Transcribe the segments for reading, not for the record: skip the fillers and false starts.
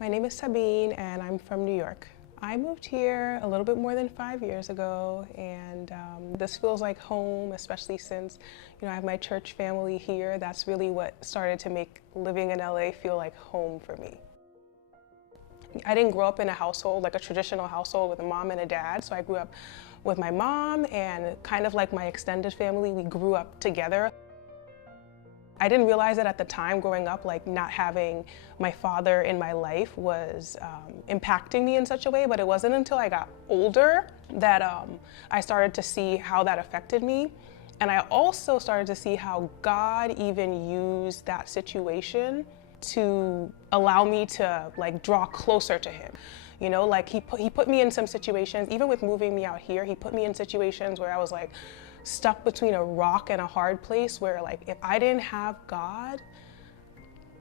My name is Sabine and I'm from New York. I moved here a little bit more than 5 years ago, and this feels like home, especially since I have my church family here. That's really what started to make living in LA feel like home for me. I didn't grow up in a household, like a traditional household with a mom and a dad, so I grew up with my mom and kind of like my extended family, we grew up together. I didn't realize it at the time growing up, like not having my father in my life was impacting me in such a way, but it wasn't until I got older that I started to see how that affected me. And I also started to see how God even used that situation to allow me to like draw closer to him. Like he put me in some situations, even with moving me out here, he put me in situations where I was like, stuck between a rock and a hard place where like if I didn't have God,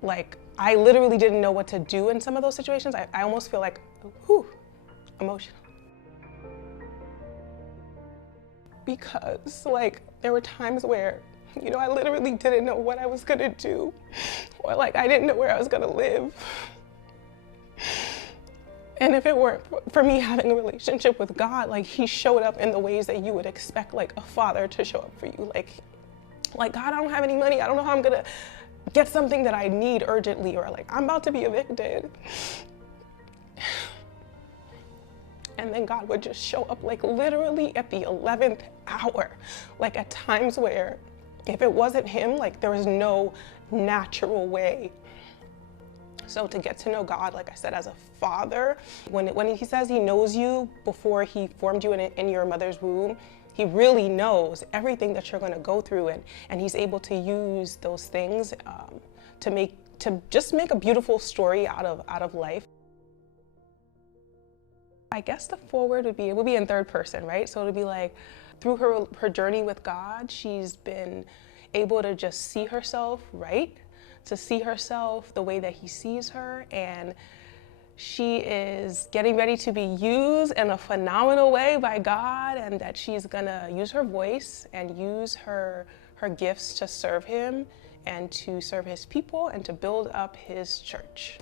like I literally didn't know what to do in some of those situations. I almost feel like, whew, emotional. Because like there were times where, I literally didn't know what I was gonna do, or like I didn't know where I was gonna live. And if it weren't for me having a relationship with God, like he showed up in the ways that you would expect like a father to show up for you. Like God, I don't have any money. I don't know how I'm gonna get something that I need urgently, or like I'm about to be evicted. And then God would just show up like literally at the 11th hour, like at times where if it wasn't him, like there was no natural way. So to get to know God, like I said, as a father, when he says he knows you before he formed you in your mother's womb, he really knows everything that you're going to go through, and he's able to use those things to just make a beautiful story out of life. I guess the forward would be in third person, right? So it would be like through her journey with God, she's been able to just see herself, right? To see herself the way that he sees her, and she is getting ready to be used in a phenomenal way by God, and that she's gonna use her voice and use her gifts to serve him and to serve his people and to build up his church.